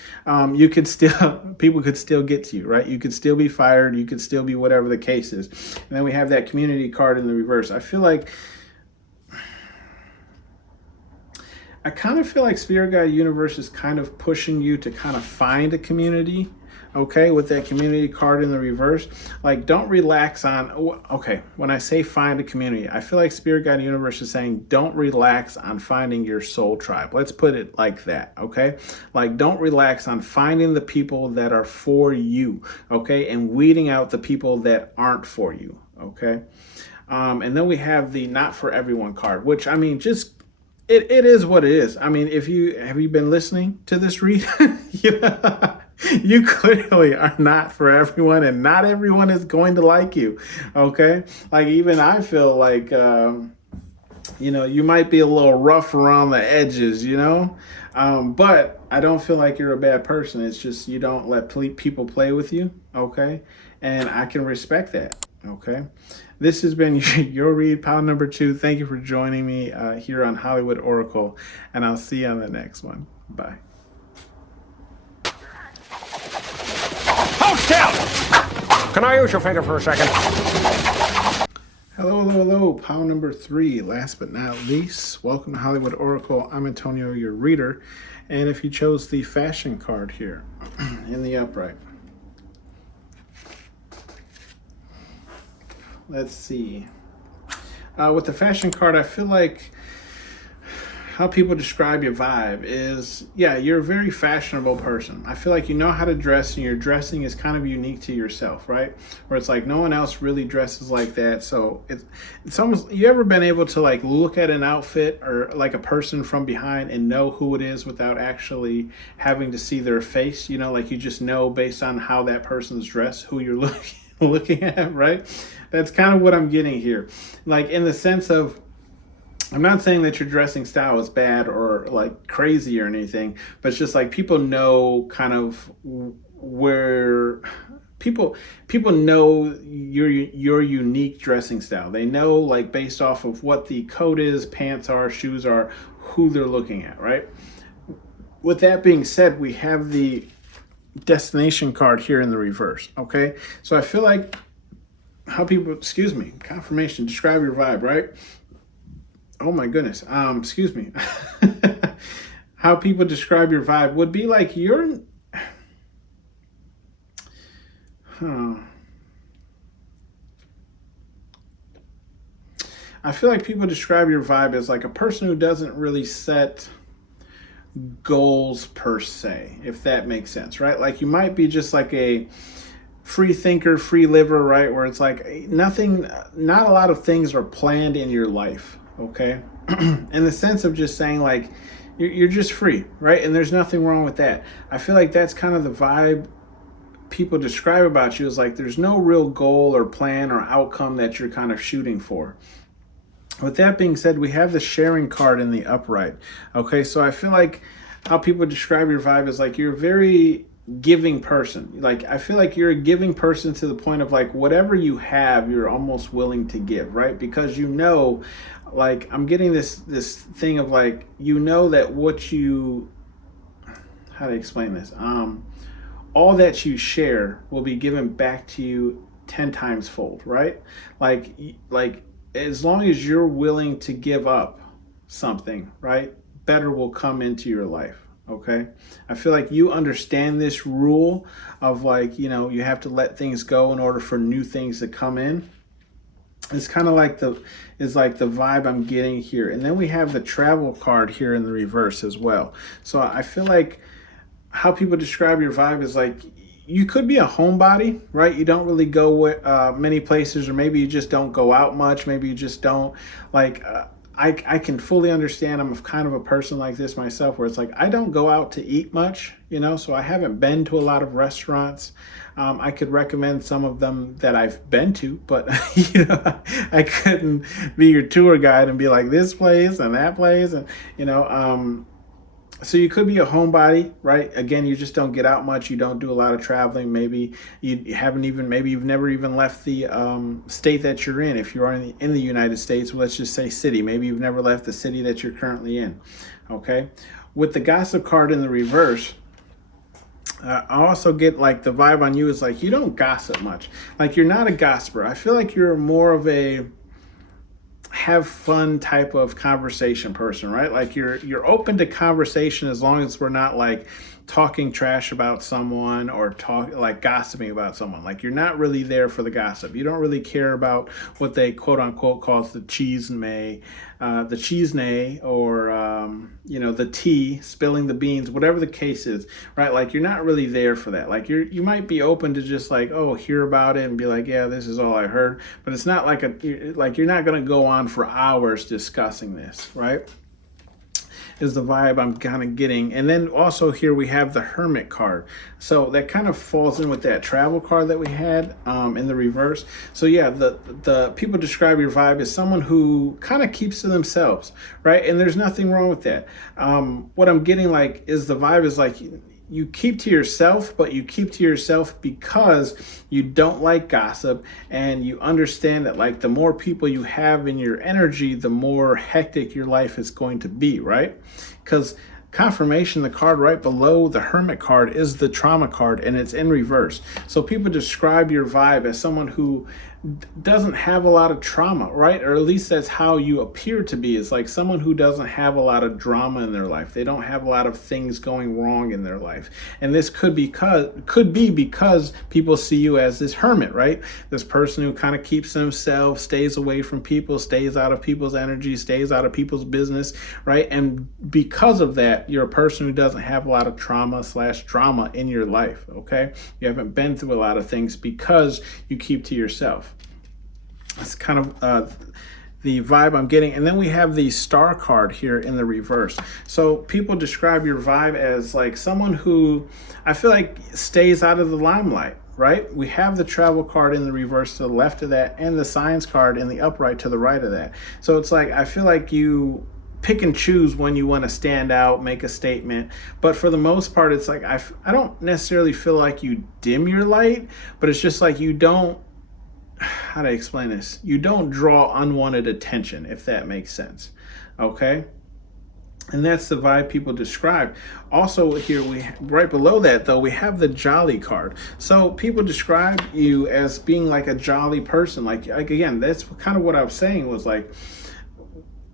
People could still get to you, right? You could still be fired. You could still be whatever the case is. And then we have that community card in the reverse. I kind of feel like Spirit Guide Universe is kind of pushing you to kind of find a community, okay, with that community card in the reverse. Like, don't relax on, okay, when I say find a community, I feel like Spirit Guide Universe is saying don't relax on finding your soul tribe. Let's put it like that, okay? Like, don't relax on finding the people that are for you, okay, and weeding out the people that aren't for you, okay? And then we have the not for everyone card, which, I mean, just it is what it is. I mean, have you been listening to this read? You clearly are not for everyone, and not everyone is going to like you, okay? Like, even I feel like, you might be a little rough around the edges, but I don't feel like you're a bad person. It's just you don't let people play with you, okay? And I can respect that, okay? This has been your read, pile number 2. Thank you for joining me here on Hollywood Oracle, and I'll see you on the next one. Bye. House down! Can I use your finger for a second? Hello, pile number 3. Last but not least, welcome to Hollywood Oracle. I'm Antonio, your reader, and if you chose the fashion card here in the upright, let's see. With the fashion card, I feel like how people describe your vibe is, yeah, you're a very fashionable person. I feel like you know how to dress, and your dressing is kind of unique to yourself, right? Where it's like no one else really dresses like that. So it's almost, you ever been able to like look at an outfit or like a person from behind and know who it is without actually having to see their face? You know, like you just know based on how that person's dressed who you're looking at, right? That's kind of what I'm getting here. Like in the sense of, I'm not saying that your dressing style is bad or like crazy or anything, but it's just like people know kind of where people know your unique dressing style. They know like based off of what the coat is, pants are, shoes are, who they're looking at, right? With that being said, we have the destination card here in the reverse, okay? So I feel like how people, confirmation, describe your vibe, right? Oh my goodness. Excuse me. How people describe your vibe would be like you're. I feel like people describe your vibe as like a person who doesn't really set goals per se, if that makes sense, right? Like you might be just like a free thinker, free liver, right? Where it's like not a lot of things are planned in your life. Okay. In the sense of just saying like you're just free, right? And there's nothing wrong with that. I feel like that's kind of the vibe people describe about you, is like there's no real goal or plan or outcome that you're kind of shooting for. With that being said, we have the sharing card in the upright. Okay, so I feel like how people describe your vibe is like you're a very giving person. Like I feel like you're a giving person to the point of like whatever you have, you're almost willing to give, right? Because you know, like I'm getting this thing of like, you know that what you, how to explain this? All that you share will be given back to you 10 times fold, right? Like as long as you're willing to give up something, right? Better will come into your life. Okay. I feel like you understand this rule of like, you know, you have to let things go in order for new things to come in. It's kind of like the vibe I'm getting here. And then we have the travel card here in the reverse as well. So I feel like how people describe your vibe is like, you could be a homebody, right? You don't really go many places, or maybe you just don't go out much. Maybe you just don't like, I can fully understand. I'm kind of a person like this myself, where it's like I don't go out to eat much, you know, so I haven't been to a lot of restaurants. I could recommend some of them that I've been to, but you know, I couldn't be your tour guide and be like this place and that place, and you know, so you could be a homebody, right? Again, you just don't get out much. You don't do a lot of traveling. Maybe maybe you've never even left the state that you're in. If you are in the United States, well, let's just say city. Maybe you've never left the city that you're currently in. Okay. With the gossip card in the reverse, I also get like the vibe on you is like you don't gossip much. Like you're not a gossiper. I feel like you're more of a have fun type of conversation person, right? Like you're open to conversation as long as we're not like talking trash about someone or gossiping about someone. Like you're not really there for the gossip. You don't really care about what they quote unquote calls the cheese nay, or you know, the tea, spilling the beans, whatever the case is, right? Like you're not really there for that. Like you might be open to just like, oh, hear about it and be like, yeah, this is all I heard. But it's not like you're not going to go on for hours discussing this, right? Is the vibe I'm kind of getting. And then also here we have the Hermit card. So that kind of falls in with that travel card that we had in the reverse. So yeah, the people describe your vibe as someone who kind of keeps to themselves, right? And there's nothing wrong with that. What I'm getting like is the vibe is like, you keep to yourself, but you keep to yourself because you don't like gossip, and you understand that like the more people you have in your energy, the more hectic your life is going to be, right? Because confirmation, the card right below the Hermit card, is the trauma card, and it's in reverse. So people describe your vibe as someone who doesn't have a lot of trauma, right? Or at least that's how you appear to be. It's like someone who doesn't have a lot of drama in their life. They don't have a lot of things going wrong in their life. And this could be because people see you as this hermit, right? This person who kind of keeps themselves, stays away from people, stays out of people's energy, stays out of people's business, right? And because of that, you're a person who doesn't have a lot of trauma/drama in your life, okay? You haven't been through a lot of things because you keep to yourself. It's kind of the vibe I'm getting. And then we have the star card here in the reverse. So people describe your vibe as like someone who I feel like stays out of the limelight, right? We have the travel card in the reverse to the left of that and the signs card in the upright to the right of that. So it's like I feel like you pick and choose when you want to stand out, make a statement. But for the most part, it's like I don't necessarily feel like you dim your light, but it's just like you don't, how do I explain this? You don't draw unwanted attention, if that makes sense. Okay? And that's the vibe people describe. Also here, right below that though, we have the jolly card. So people describe you as being like a jolly person. Like again, that's kind of what I was saying was like,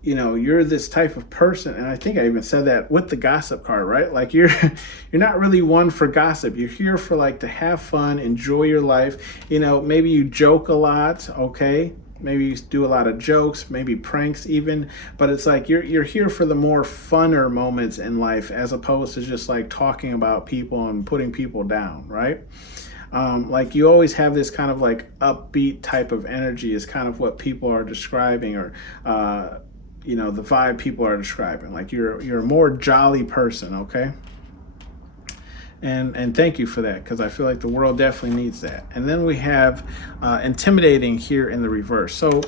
you know, you're this type of person, and I think I even said that with the gossip card, right? Like you're not really one for gossip. You're here for like to have fun, enjoy your life. You know, maybe you joke a lot, okay? Maybe you do a lot of jokes, maybe pranks even, but it's like you're here for the more funner moments in life as opposed to just like talking about people and putting people down, right? Like you always have this kind of like upbeat type of energy is kind of what people are describing, or you know, the vibe people are describing. Like you're a more jolly person, okay? And thank you for that, because I feel like the world definitely needs that. And then we have intimidating here in the reverse. So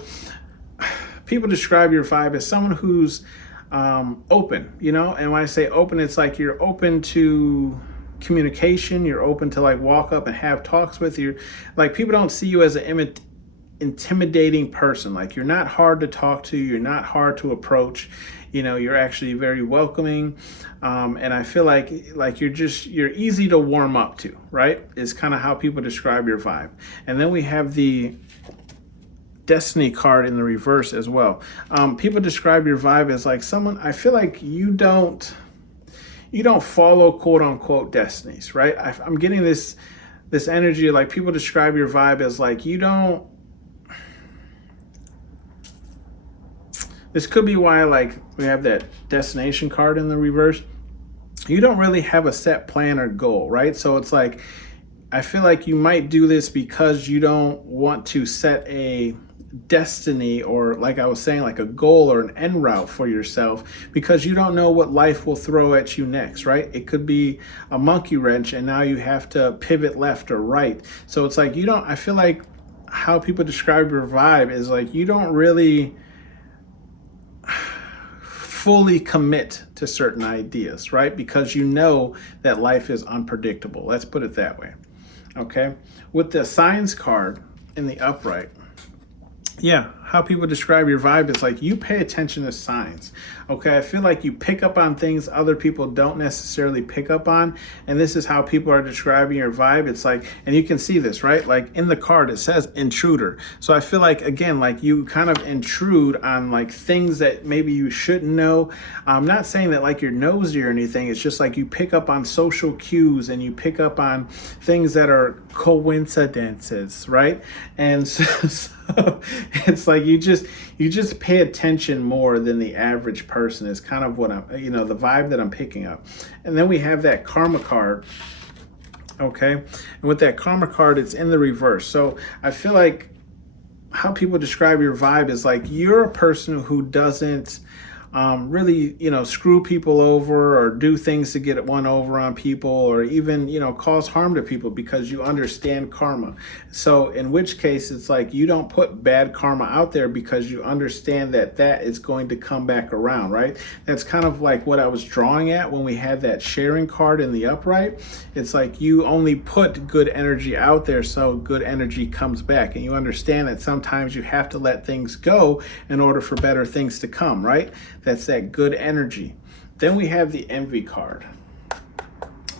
people describe your vibe as someone who's open, you know? And when I say open, it's like you're open to communication. You're open to like walk up and have talks with you. Like people don't see you as an intimidating person. Like you're not hard to talk to, you're not hard to approach, you know, you're actually very welcoming, and I feel like you're easy to warm up to, right? Is kind of how people describe your vibe. And then we have the destiny card in the reverse as well. People describe your vibe as like someone, I feel like you don't follow quote unquote destinies, right? I'm getting this energy, like people describe your vibe as like you don't. This could be why like we have that destination card in the reverse. You don't really have a set plan or goal, right? So it's like, I feel like you might do this because you don't want to set a destiny, or like I was saying, like a goal or an end route for yourself, because you don't know what life will throw at you next, right? It could be a monkey wrench and now you have to pivot left or right. So it's like I feel like how people describe your vibe is like you don't really fully commit to certain ideas, right? Because you know that life is unpredictable. Let's put it that way. Okay. With the signs card in the upright, yeah, how people describe your vibe is like you pay attention to signs. Okay, I feel like you pick up on things other people don't necessarily pick up on, and this is how people are describing your vibe. It's like, and you can see this, right? Like in the card it says intruder. So I feel like, again, like you kind of intrude on like things that maybe you shouldn't know. I'm not saying that like you're nosy or anything. It's just like you pick up on social cues and you pick up on things that are coincidences, right? And so it's like you just pay attention more than the average person is kind of what I'm, you know, the vibe that I'm picking up. And then we have that karma card. Okay. And with that karma card, it's in the reverse. So I feel like how people describe your vibe is like you're a person who doesn't really, you know, screw people over or do things to get one over on people, or even, you know, cause harm to people, because you understand karma. So in which case it's like you don't put bad karma out there because you understand that that is going to come back around, right? That's kind of like what I was drawing at when we had that sharing card in the upright. It's like you only put good energy out there so good energy comes back, and you understand that sometimes you have to let things go in order for better things to come, right? That's that good energy. Then we have the envy card,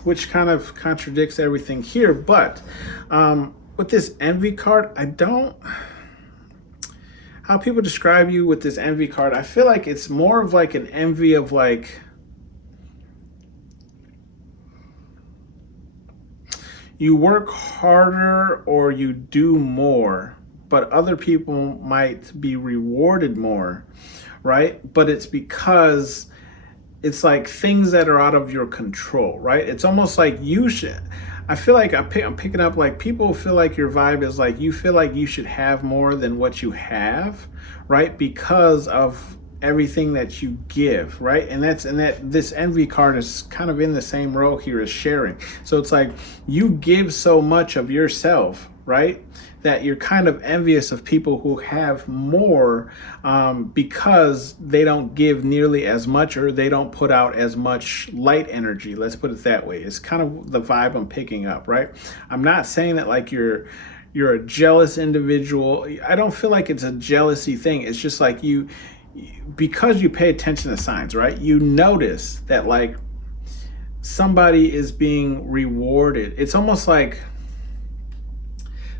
which kind of contradicts everything here. But with this envy card, how people describe you with this envy card, I feel like it's more of like an envy of like, you work harder or you do more, but other people might be rewarded more, right? But it's because it's like things that are out of your control, right? It's almost like you should. I feel like I'm picking up like people feel like your vibe is like you feel like you should have more than what you have, right? Because of everything that you give, right? And that this envy card is kind of in the same row here as sharing. So it's like you give so much of yourself, right, that you're kind of envious of people who have more, because they don't give nearly as much, or they don't put out as much light energy. Let's put it that way. It's kind of the vibe I'm picking up, right? I'm not saying that like you're a jealous individual. I don't feel like it's a jealousy thing. It's just like because you pay attention to signs, right? You notice that like somebody is being rewarded. It's almost like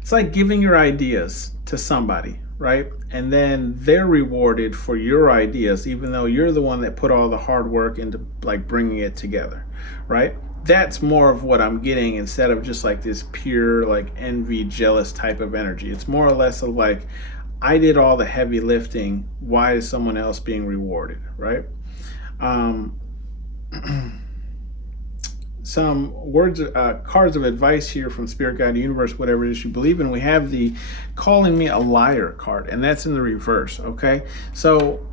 it's like giving your ideas to somebody, right? And then they're rewarded for your ideas, even though you're the one that put all the hard work into like bringing it together, right? That's more of what I'm getting, instead of just like this pure like envy, jealous type of energy. It's more or less of like, I did all the heavy lifting. Why is someone else being rewarded, right? Some words, cards of advice here from Spirit Guide, Universe, whatever it is you believe in. We have the calling me a liar card, and that's in the reverse, okay? So,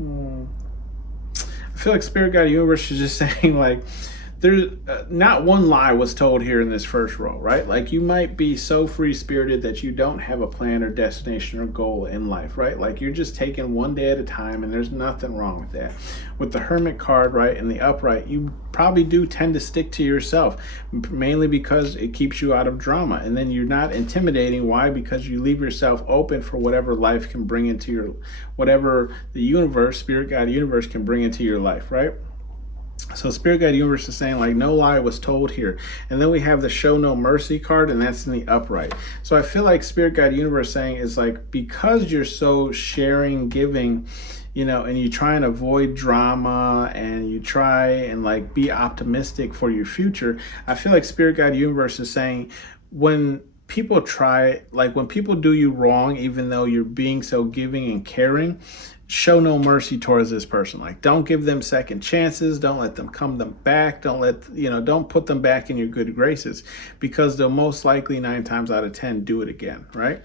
I feel like Spirit Guide, Universe is just saying like, there's not one lie was told here in this first row, right? Like you might be so free spirited that you don't have a plan or destination or goal in life, right? Like you're just taking one day at a time, and there's nothing wrong with that. With the Hermit card, right, and the upright, you probably do tend to stick to yourself, mainly because it keeps you out of drama. And then you're not intimidating. Why? Because you leave yourself open for whatever life can bring into your, whatever the universe, Spirit Guide, Universe can bring into your life, right? So Spirit Guide Universe is saying like no lie was told here. And then we have the Show No Mercy card, and that's in the upright. So I feel like Spirit Guide Universe saying is like, because you're so sharing, giving, and you try and avoid drama, and you try and like be optimistic for your future, I feel like Spirit Guide Universe is saying when people do you wrong, even though you're being so giving and caring, show no mercy towards this person. Like, don't give them second chances. Don't let them come them back. Don't put them back in your good graces, because they'll most likely 9 times out of 10 do it again, right?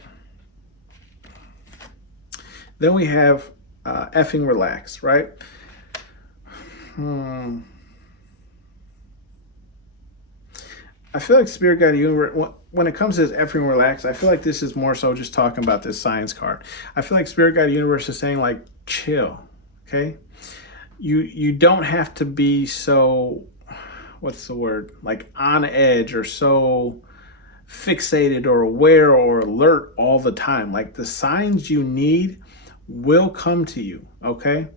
Then we have effing relax, right? I feel like Spirit Guide Universe, when it comes to this effing relax, I feel like this is more so just talking about this science card. I feel like Spirit Guide Universe is saying like, chill, okay? You don't have to be so, what's the word? Like on edge or so fixated or aware or alert all the time. Like the signs you need will come to you, okay?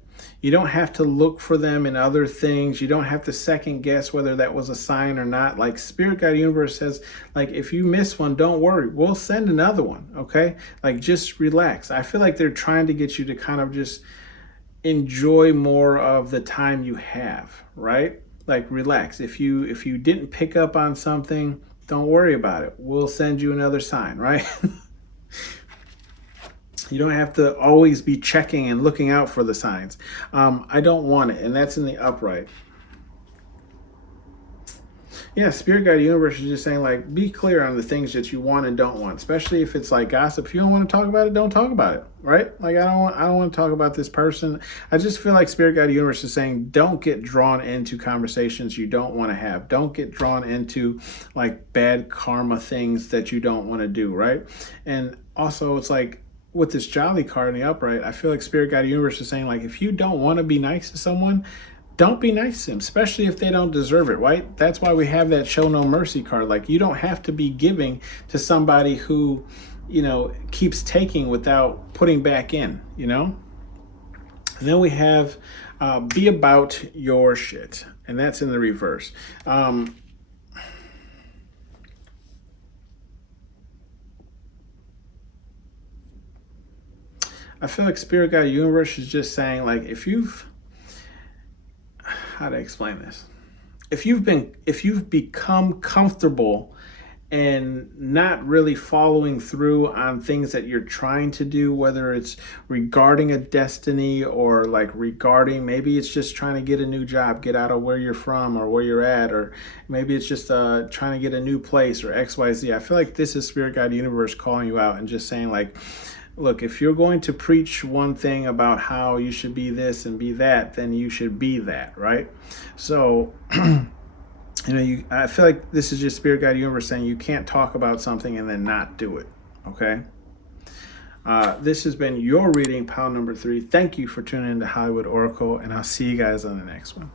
You don't have to look for them in other things. You don't have to second guess whether that was a sign or not. Like Spirit Guide Universe says, like, if you miss one, don't worry. We'll send another one, okay? Like, just relax. I feel like they're trying to get you to kind of just enjoy more of the time you have, right? Like, relax. If you didn't pick up on something, don't worry about it. We'll send you another sign, right? You don't have to always be checking and looking out for the signs. I don't want it, and that's in the upright. Yeah, Spirit Guide Universe is just saying, like, be clear on the things that you want and don't want, especially if it's like gossip. If you don't want to talk about it, don't talk about it, right? Like, I don't want to talk about this person. I just feel like Spirit Guide Universe is saying, don't get drawn into conversations you don't want to have. Don't get drawn into like bad karma things that you don't want to do, right? And also, it's like, with this Jolly card in the upright, I feel like Spirit Guide Universe is saying, like, if you don't want to be nice to someone, don't be nice to them, especially if they don't deserve it, right? That's why we have that Show No Mercy card. Like, you don't have to be giving to somebody who, keeps taking without putting back in, And then we have be about your shit, and that's in the reverse. I feel like Spirit Guide Universe is just saying, like, how to explain this? If you've become comfortable and not really following through on things that you're trying to do, whether it's regarding a destiny or like regarding, maybe it's just trying to get a new job, get out of where you're from or where you're at, or maybe it's just trying to get a new place or XYZ. I feel like this is Spirit Guide Universe calling you out and just saying, like, look, if you're going to preach one thing about how you should be this and be that, then you should be that, right? So I feel like this is just Spirit Guide Universe saying you can't talk about something and then not do it, okay? This has been your reading, pile number 3. Thank you for tuning in to Hollywood Oracle, and I'll see you guys on the next one.